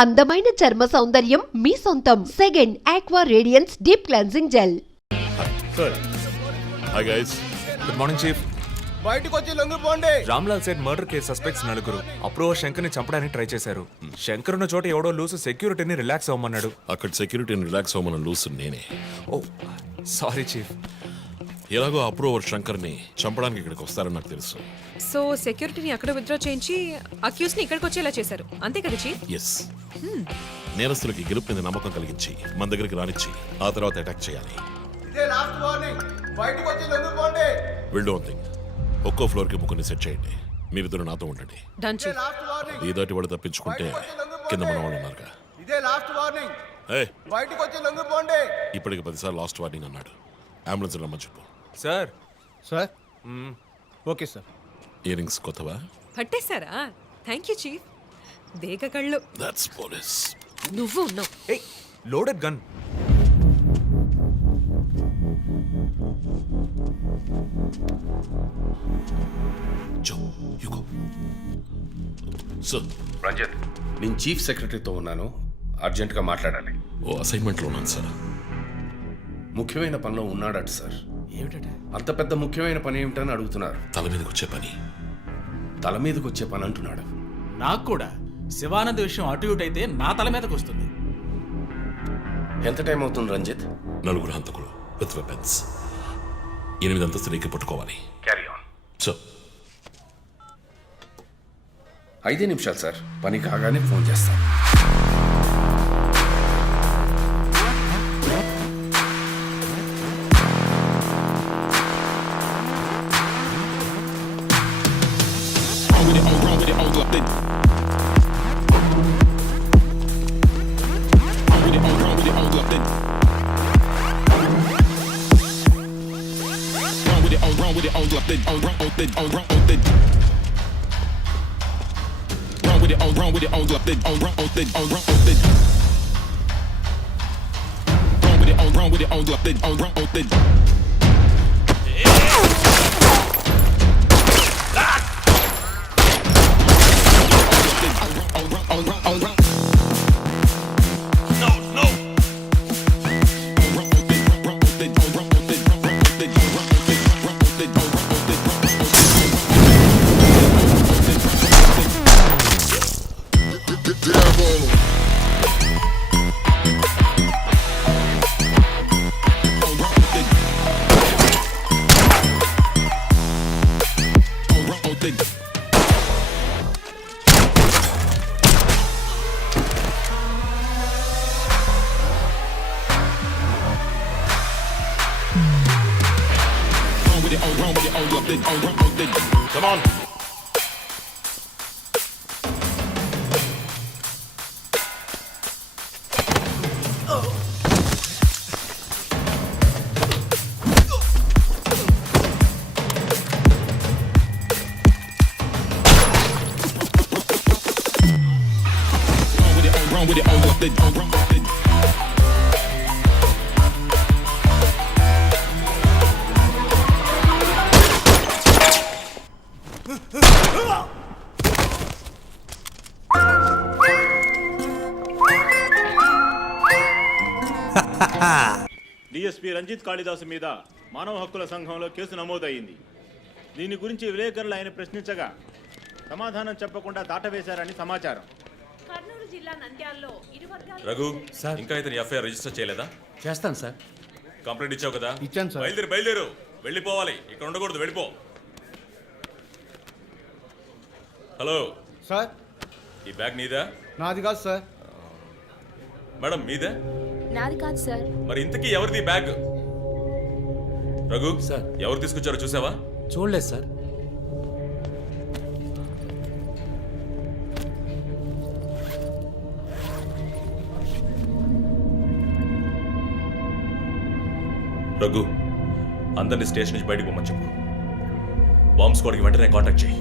అందమైన చర్మ సౌందర్యం మీ సొంతం. Second aqua radiance deep cleansing gel. Hi guys. Good morning chief. బయటకు వచ్చి లొంగిపోండి. రామ్లాల్ సెట్ మర్డర్ కేసు సస్పెక్ట్స్ నలుగురు అప్రూవర్ శంకర్ని చంపడానికి ట్రై చేశారు. శంకర్ ఉన్న చోట ఎవడో లూసు సెక్యూరిటీని రిలాక్స్ అవ్వమన్నాడు. అక్కడ సెక్యూరిటీని రిలాక్స్ అవ్వమని లూసు నేనే. ఓ సారీ చీఫ్. ఎలాగో అప్రూవర్ శంకర్ని చంపడానికి ఇక్కడికి వస్తారని నాకు తెలుసు. సో సెక్యూరిటీని అక్కడ విత్డ్రా చేయించి అక్యూస్ ని ఇక్కడికి వచ్చేలా చేశారు, అంతే కదా చీఫ్? ఎస్. నేరస్తులకి గెలుపు మీద నమ్మకం కలిగించి మన దగ్గరికి రానిచ్చి ఆ తర్వాత అటాక్ చేయాలి. ఇదే లాస్ట్ వార్నింగ్. బయటకు వచ్చి లొంగిపోండి. Will do one thing. ఒక్కో ఫ్లోర్ కి ముగ్గురిని సెట్ చేయండి. మీరిద్దరు నాతో ఉండండి. Done chief. Last warning. ఈ దాటి వాడు తప్పించుకుంటే కింద మన వాళ్ళు ఉన్నారుగా. ఇదే లాస్ట్ వార్నింగ్. బయటకు వచ్చి లొంగిపోండి. ఇప్పటికి 10 సార్లు లాస్ట్ వార్నింగ్ అన్నాడు. అంబులెన్స్ రమ్మని చెప్పు. Sir. Sir okay sir. Earrings కొత్తవా? పట్టేశారా? Thank you chief. దేగ కళ్ళు. That's police. నువ్వు ఉన్నావు. A loaded gun. జో యు గో. సార్ రంజిత్, నేను చీఫ్ సెక్రటరీతో ఉన్నాను, అర్జెంటుగా మాట్లాడాలి. ఓ అసైన్మెంట్లో ఉన్నాను సార్. ముఖ్యమైన పనిలో ఉన్నాడట సార్. ఏమిటంటే అంత పెద్ద ముఖ్యమైన పని ఏమిటని అడుగుతున్నారు. తల మీదకి వచ్చే పని. తల మీదకి వచ్చే పని అంటున్నాడు. నాకు కూడా శివానంద్ విషయం అటు ఇటు అయితే నా తల మీదకి వస్తుంది. ఎంత టైం అవుతుంది రంజిత్? 4 హంతకులు విత్ వెపన్స్ 8 అంతస్తులు ఎక్కి పట్టుకోవాలి. Carry on. సో 5 నిమిషాలు సార్, పని కాగానే ఫోన్ చేస్తాను. Come on. DSP Ranjith Kalidasu మీద మానవ హక్కుల సంఘంలో కేసు నమోదయ్యింది. దీని గురించి విలేకరులు ఆయన ప్రశ్నించగా సమాధానం చెప్పకుండా దాటవేశారని సమాచారం. కర్నూలు జిల్లా నంద్యాలలో రఘు సార్, ఇంకా ఇతని ఎఫ్ఐఆర్ రిజిస్టర్ చేయలేదా? చేస్తాను సార్. కంప్లైంట్ ఇచ్చావు కదా? ఇచ్చాను సార్. బయలుదేరు, వెళ్ళిపోవాలి, ఇక్కడ ఉండకూడదు, వెళ్ళిపో. Hello sir. ఈ బ్యాగ్ నీదా? నాది కాదు సార్. మేడం మీదే? నాది కాదు సార్. మరి ఇంతకీ ఎవరిది బ్యాగ్? రఘు సార్, ఎవరు తీసుకొచ్చారో చూసావా? చూడలేదు సార్. రఘు, అందరినీ స్టేషన్ నుంచి బయటకు పోమని చెప్పు. బాంబ్ స్క్వాడ్కి వెంటనే కాంటాక్ట్ చేయి.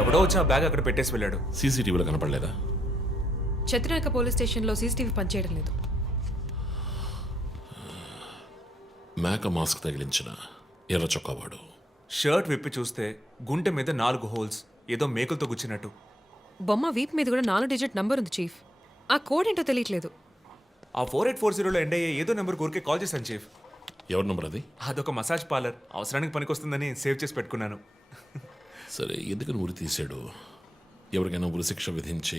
ఎవడో వచ్చి ఆ బ్యాగ్ అక్కడ పెట్టేసి వెళ్ళాడు. సీసీటీవీలో కనపడలేదా? చతురక పోలీస్ స్టేషన్లో సీసీటీవీ పనిచేయడం లేదు. మేక మాస్క్ తగిలించిన ఎర్ర చొక్కావాడు. షర్ట్ విప్పి చూస్తే గుంటె మీద 4 హోల్స్, ఏదో మేకులతో గుచ్చినట్టు. బొమ్మ వీప్ మీద కూడా 4 డిజిట్ నంబర్ ఉంది చీఫ్. ఆ కోడ్ ఏంటో తెలియట్లేదు. ఆ 4840లో ఎండ్ అయ్యే ఏదో నెంబర్ ఊరికే కాల్ చేశాను చీఫ్. ఎవరి నెంబర్ అది? అదొక మసాజ్ పార్లర్, అవసరానికి పనికొస్తుందని సేవ్ చేసి పెట్టుకున్నాను. సరే, ఎందుకని ఉరి తీశాడు? ఎవరికైనా ఉరి శిక్ష విధించి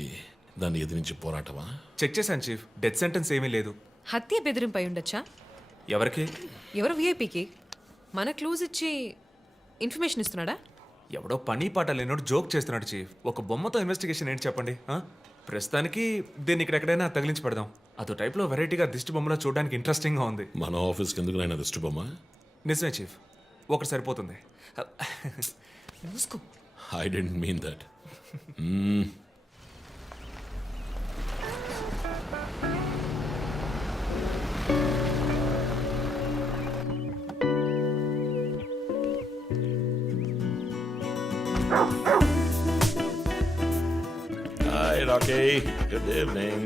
దాన్ని ఎదిరించి పోరాటమా? చెక్ చేశాను చీఫ్, డెత్ సెంటెన్స్ ఏమీ లేదు. హత్య బెదిరింపై ఉండొచ్చా? ఎవరికి? ఎవరు విఐపీకి మన క్లూజ్ ఇచ్చి ఇన్ఫర్మేషన్ ఇస్తున్నాడా? ఎవడో పని పాట లేనోడు జోక్ చేస్తున్నాడు చీఫ్. ఒక బొమ్మతో ఇన్వెస్టిగేషన్ ఏంటి చెప్పండి? ప్రస్తుతానికి దీన్ని ఇక్కడెక్కడైనా తగిలించి పెడదాం. అదో టైప్లో వెరైటీగా దిష్టి బొమ్మలో చూడడానికి ఇంట్రెస్టింగ్గా ఉంది. మన ఆఫీస్కి ఎందుకు నాయన దిష్టి బొమ్మ? నిజమే చీఫ్, ఒకటి సరిపోతుంది. మూసుకో. I don't mean that. Hi, Rocky. Good evening.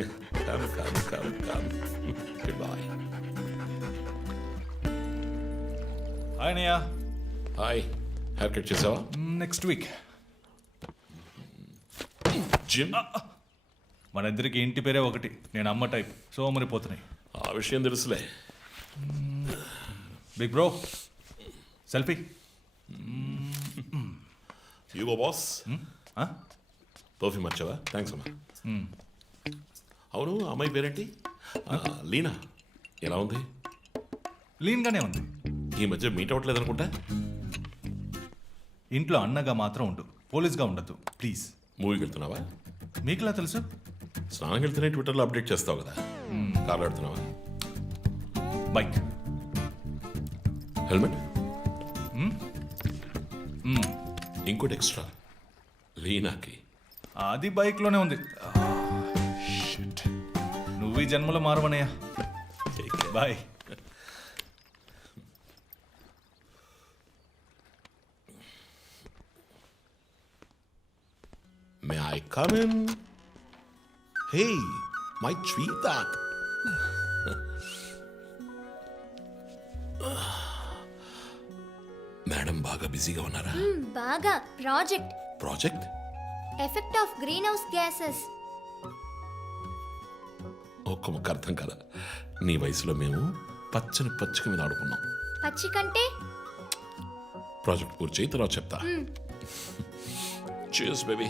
Come. Goodbye. Hi అన్నయ్య. Hi. Haircut చేసావా? Next week. జిమ్? మన ఇద్దరికి ఇంటి పేరే ఒకటి. నేను అమ్మ టైప్, సోమరిపోతున్నాయి. ఆ విషయం తెలుసులే. Big bro, selfie. You go, boss. Toffee మర్చావా? థ్యాంక్స్ అమ్మా. అవును, అమ్మాయి పేరేంటి? లీనా. ఎలా ఉంది? లీన్గానే ఉంది. ఈ మధ్య మీట్ అవ్వట్లేదు అనుకుంటా. ఇంట్లో అన్నగా మాత్రం ఉండు, పోలీస్గా ఉండద్దు ప్లీజ్. మూవీకి వెళ్తున్నావా? మీకులా తెలుసు? స్నానం వెళ్తేనే ట్విట్టర్లో అప్డేట్ చేస్తావు కదా. కార్లో వెళ్తున్నావా? బైక్. హెల్మెట్? ఇంకోటి ఎక్స్ట్రా లీనాకి. అది బైక్లోనే ఉంది. Shit. నువ్వు ఈ జన్మలో మారవనయ్యా. Bye. May I come in? Hey, my sweetheart. Madam బాగా బిజీగా ఉన్నారా? బాగా. Project? Effect of green house gases. ఒక్క ముక్క అర్థం కదా. నీ వయసులో మేము పచ్చని పచ్చిక మీద ఆడుకున్నాం. పచ్చి కంటే ప్రాజెక్ట్ పూర్తి చేయి, తర్వాత చెప్తా. Cheers, baby.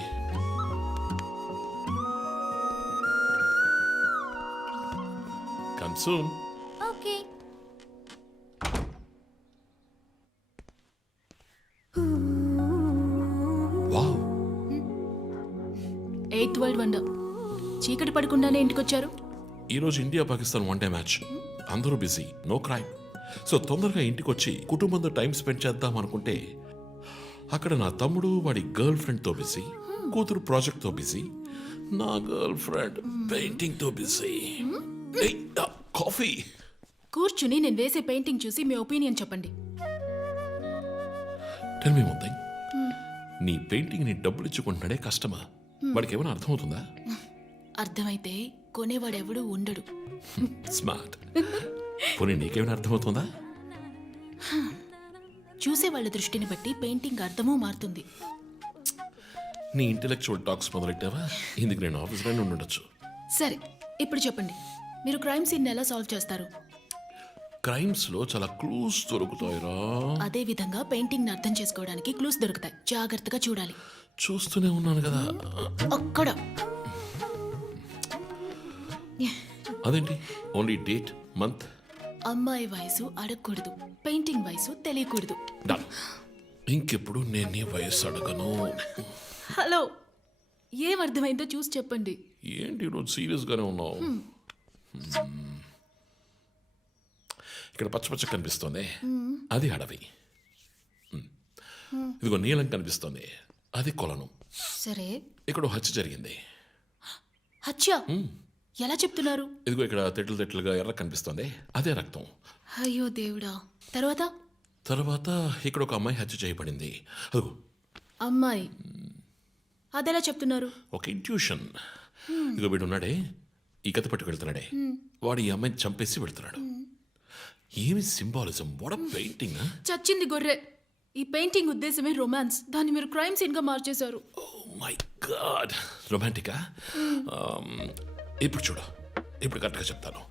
Come soon. Okay. Wow. 8th world wonder. చీకటి పడకుండానే ఇంటికొచ్చారు. ఈరోజు India Pakistan one day match. అందరూ బిజీ, నో క్రైమ్. సో తొందరగా ఇంటికి వచ్చి కుటుంబంతో టైం స్పెండ్ చేద్దాం అనుకుంటే అక్కడ నా తమ్ముడు వాడి గర్ల్ ఫ్రెండ్తో బిజీ, కూతురు ప్రాజెక్ట్తో బిజీ, నా గర్ల్ ఫ్రెండ్ పెయింటింగ్తో బిజీ. కాఫీ. కూర్చుని నేను వేసే పెయింటింగ్ చూసి మీ ఒపీనియన్ చెప్పండి. Tell me one thing. నీ పెయింటింగ్ ని డబ్బులు ఇచ్చుకుంటున్నాడే కష్టమా? వాడికి ఏమైనా అర్థమవుతుందా? అర్థమైతే కొనేవాడెవడూ ఉండడు. స్మార్ట్. పోనీ నీకేమైనా అర్థమవుతుందా? చూసే వాళ్ళ దృష్టిని బట్టి పెయింటింగ్ అర్థమూ మారుతుంది. నీ ఇంటెలెక్చువల్ టాక్స్ మొదలెట్టావా? ఇందుకు నేను ఆఫీస్లోనే ఉండొచ్చు. సరే, ఇప్పుడు చెప్పండి, మీరు క్రైమ్ సీన్ ఎలా సాల్వ్ చేస్తారు? క్రైమ్స్ లో చాలా క్లూస్ దొరుకుతాయిరా. అదే విధంగా పెయింటింగ్ ని అర్థం చేసుకోవడానికి క్లూస్ దొరుకుతాయి. జాగ్రత్తగా చూడాలి. చూస్తూనే ఉన్నాను కదా. అక్కడ అదేంటి? Only date, month. అమ్మాయి వయసు అడగకూడదు, పెయింటింగ్ వయసు తెలియకూడదు. డన్. ఇంకెప్పుడు నేను నీ వయసు అడగను. హలో, ఏం అర్థమైందో చూసి చెప్పండి. ఏంటి ఈరోజు సీరియస్ గానే ఉన్నావు? ఇక్కడ పచ్చ పచ్చ కనిపిస్తోంది, అది అడవి. ఇదిగో నీలం కనిపిస్తోంది, అది కొలను. సరే, ఇక్కడ హత్య జరిగింది. హత్య ఎలా చెప్తున్నారు? ఇదిగో ఇక్కడ తెట్లు తెట్లుగా ఎర్ర కనిపిస్తోంది, అదే రక్తం. అయ్యో దేవుడా. తర్వాత ఇక్కడ ఒక అమ్మాయి హత్య చేయబడింది. అదిగో అమ్మాయి అదెలా చెప్తున్నారు? ఒక ఇంట్యూషన్. ఇక వీడు ఉన్నాడే, ఈ కథ పట్టుకు వెళ్తున్నాడే, వాడు ఈ అమ్మాయిని చంపేసి వెళ్తున్నాడు. ఏమి సింబాలిజం, వాట్ పెయింటింగ్. చచ్చింది గొర్రె. ఈ పెయింటింగ్ ఉద్దేశమే రొమాన్స్. దాన్ని మీరు క్రైమ్ సీన్ గా మార్చేశారు. ఓ మై గాడ్, రొమాంటికా? ఇప్పుడు చూడు, ఇప్పుడు కరెక్ట్గా చెప్తాను.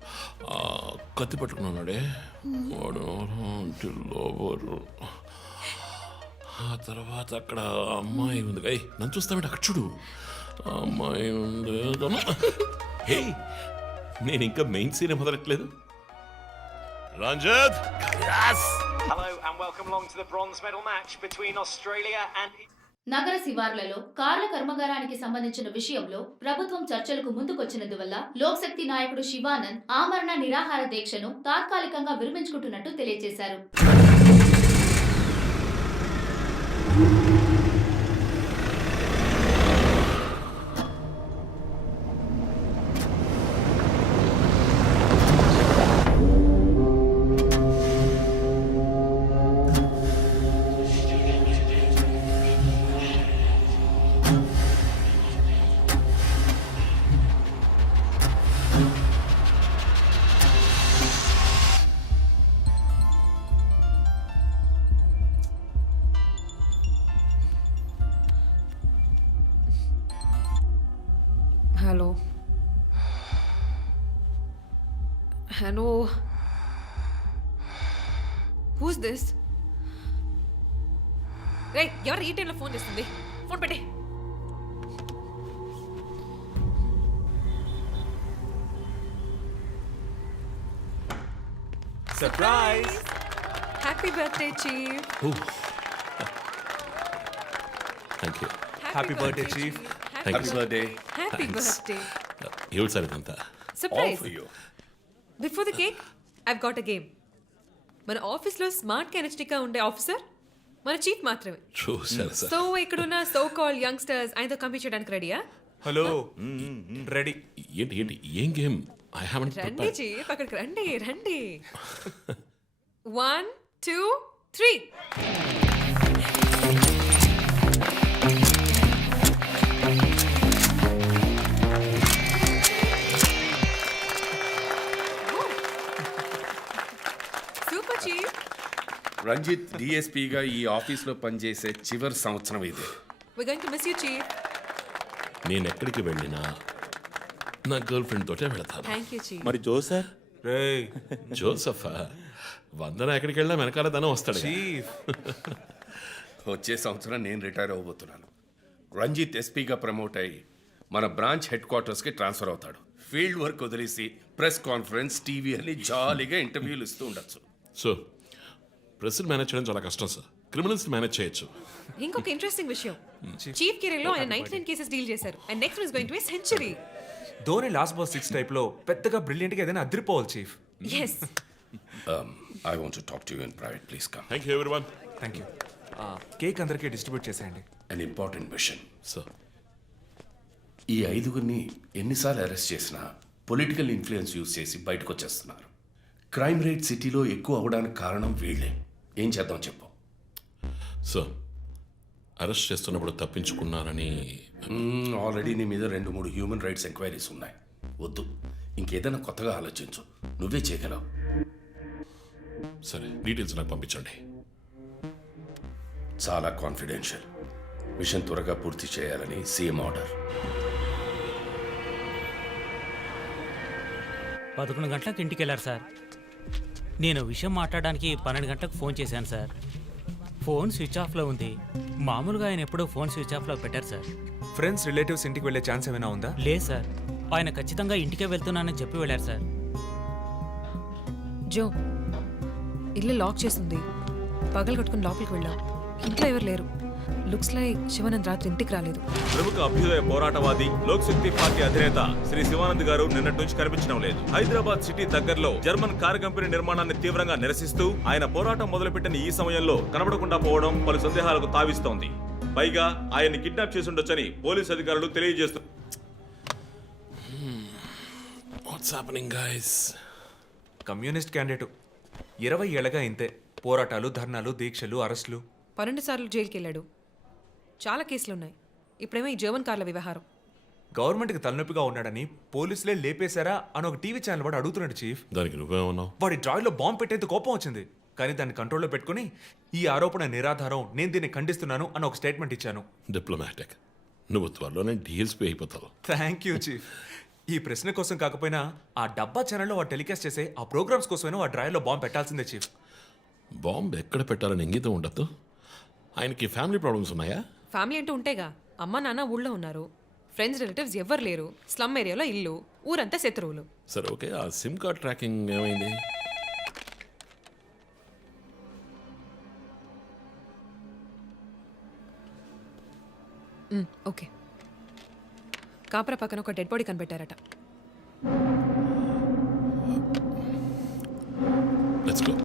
కత్తి పట్టుకున్నాడే వాడు లోవరు. ఆ తర్వాత అక్కడ అమ్మాయి ఉంది. నన్ను చూస్తామంటే అక్కడ చూడు, అమ్మాయి ఉంది. హే, నేను ఇంకా మెయిన్ సీన్ మొదలెట్లేదు. Ranjit, Hello and welcome along to the bronze medal match between Australia and నగర శివార్లలో కార్ల కర్మాగారానికి సంబంధించిన విషయంలో ప్రభుత్వం చర్చలకు ముందుకొచ్చినందువల్ల లోక్శక్తి నాయకుడు శివానంద్ ఆమరణ నిరాహార దీక్షను తాత్కాలికంగా విరమించుకుంటున్నట్టు తెలియజేశారు. Hello hello, who's this? రే, ఎవరు ఈ టైంలో ఫోన్ చేస్తుంది? ఫోన్ పెట్టే. Surprise! Happy birthday chief. Thank you. Happy birthday chief. Thank you. Birthday. Happy birthday. ఏమిటి సార్ ఇదంతా? Surprise. Before the cake I've got a game. మన ఆఫీస్లో స్మార్ట్ కెనెస్టిక్గా ఉండే ఆఫీసర్ మన చీఫ్ మాత్రమే. చూసారు సార్. సో ఇక్కడున్న సో కాల్ యంగ్స్టర్స్ ఆయనతో కంపీట్ చేయడానికి రెడీయా? Hello, ready. ఏంటి ఏంటి ఏం గేమ్? ఐ హావెంట్ రండి ప్రిపేర్డ్. చీఫ్, అక్కడికి రండి రండి. 1 2 3. Super chief. రంజిత్ డిఎస్పీగా ఈ ఆఫీస్లో పనిచేసే చివరి సంవత్సరం ఇది. We're going to miss you, chief. నేను ఎక్కడికి వెళ్ళినా నా గర్ల్ ఫ్రెండ్ తోటే వెళతాను. Thank you, chief. మరి జోసర్? రేయ్ జోసఫా, వందన ఎక్కడికి వెళ్ళినా వెనకాల తన వస్తాడు. చీఫ్, వచ్చే సంవత్సరం నేను రిటైర్ అవ్వబోతున్నాను. రంజిత్ ఎస్పీగా ప్రమోట్ అయ్యి మన బ్రాంచ్ హెడ్ క్వార్టర్స్కి ట్రాన్స్ఫర్ అవుతాడు. ఫీల్డ్ వర్క్ వదిలేసి ప్రెస్ కాన్ఫరెన్స్, టీవీ అని జాలీగా ఇంటర్వ్యూలు ఇస్తూ ఉండొచ్చు. సో ప్రెస్ని మేనేజ్ చేయడం చాలా కష్టం సార్. క్రిమినల్స్ మేనేజ్ చేయొచ్చు. ఇంకొక ఇంట్రెస్టింగ్ విషయం, చీఫ్ కెరీర్ లో ఆయన 99 కేసెస్ డీల్ చేశారు. And next one is going to be century. Dhoni last ball 6 type లో పెద్దగా బ్రిలియంట్ గా ఏదైనా అదిరిపోవాలి chief. yes. I want to talk to you in private, please come. Thank you everyone. Thank you. Cake అందరికీ distribute చేసేయండి. An important machine. Sir, ఈ 5గురిని ఎన్నిసార్లు arrest చేసినా పొలిటికల్ ఇన్ఫ్లుయెన్స్ యూజ్ చేసి బయటకు వచ్చేస్తున్నారు. క్రైమ్ రేట్ సిటీలో ఎక్కువ అవడానికి కారణం వీళ్ళే. ఏం చేద్దాం చెప్పు. సార్, అరెస్ట్ చేస్తున్నప్పుడు తప్పించుకున్నారని ఆల్రెడీ నీ మీద 2-3 హ్యూమన్ రైట్స్ ఎంక్వైరీస్ ఉన్నాయి. వద్దు, ఇంకేదైనా కొత్తగా ఆలోచించు. నువ్వే చేయగలవు. సరే, డీటెయిల్స్ నాకు పంపించండి. చాలా కాన్ఫిడెన్షియల్. మిషన్ త్వరగా పూర్తి చేయాలని సీఎం ఆర్డర్. 11 గంటలకు ఇంటికి వెళ్ళారు సార్. నేను విషయం మాట్లాడడానికి 12 గంటలకు ఫోన్ చేశాను సార్. ఫోన్ స్విచ్ ఆఫ్లో ఉంది. మామూలుగా ఆయన ఎప్పుడూ ఫోన్ స్విచ్ ఆఫ్లో పెట్టారు సార్. ఫ్రెండ్స్, రిలేటివ్స్ ఇంటికి వెళ్ళే ఛాన్స్ ఏమైనా ఉందా? లేదు సార్, ఆయన ఖచ్చితంగా ఇంటికే వెళ్తున్నానని చెప్పి వెళ్ళారు సార్. జో, ఇల్లు లాక్ చేస్తుంది. పగలు కట్టుకుని లోపలికి వెళ్ళాం. ఇంట్లో ఎవరు లేరు. లుక్స్ లైక్ శివానంద్ రాత్రి ఇంటికి రాలేదు. ప్రముఖ అభ్యుదయ పోరాటవాది లోక్శక్తి పార్టీ అధినేత శ్రీ శివానంద్ గారు నిన్నటి నుంచి కనిపించడం లేదు. హైదరాబాద్ సిటీ దగ్గరలో జర్మన్ కారు కంపెనీ నిర్మాణాన్ని తీవ్రంగా నిరసిస్తూ ఆయన పోరాటం మొదలుపెట్టిన ఈ సమయంలో కనబడకుండా పోవడం పలు సందేహాలకు తావిస్తోంది. పైగా ఆయన్ని కిడ్నాప్ చేసి ఉండొచ్చని పోలీసు అధికారులు తెలియజేస్తున్నారు. What's happening guys? Communist candidate 20 ఏళ్ళగా ఇంతే. పోరాటాలు, ధర్నాలు, దీక్షలు, అరెస్టులు. 12 సార్లు జైలుకి వెళ్ళాడు. చాలా కేసులు ఉన్నాయి. ఇప్పుడేమో ఈ జర్మన్ కార్ల వ్యవహారం. గవర్నమెంట్కి తలనొప్పిగా ఉన్నాడని పోలీసులే లేపేశారా అని ఒక టీవీ ఛానల్ వాడు అడుగుతున్నాడు చీఫ్. దానికి నువ్వేమన్నావు? వాడి డ్రాయిలో బాంబు పెట్టేందుకు కోపం వచ్చింది, కానీ దాన్ని కంట్రోల్లో పెట్టుకుని ఈ ఆరోపణ నిరాధారం, నేను దీన్ని ఖండిస్తున్నాను అని ఒక స్టేట్మెంట్ ఇచ్చాను. డిప్లొమాటిక్. నువ్వు త్వరలోనే డిఎస్పీ అయిపోతావు. Thank you chief. ఈ ప్రశ్న కోసం కాకపోయినా ఆ డబ్బా ఛానల్లో వాడు టెలికాస్ట్ చేసే ఆ ప్రోగ్రామ్స్ కోసమైనా ఆ డ్రాయిలో బాంబు పెట్టాల్సిందే చీఫ్. బాంబు ఎక్కడ పెట్టాలని ఇంగితం ఉండద్దు. ఆయనకి ఫ్యామిలీ ప్రాబ్లమ్స్ ఉన్నాయా? ఫ్యామిలీ అంటూ ఉంటేగా, అమ్మ నాన్న ఊళ్ళో ఉన్నారు, ఫ్రెండ్స్ రిలేటివ్స్ ఎవ్వరు లేరు, స్లమ్ ఏరియాలో ఇల్లు, ఊరంతా శత్రువులు. సరే ఓకే, ఆ సిమ్ కార్డ్ ట్రాకింగ్ ఏమైంది? ఓకే. కాపరా పక్కన ఒక డెడ్ బాడీ కనిపెట్టారట. Let's go.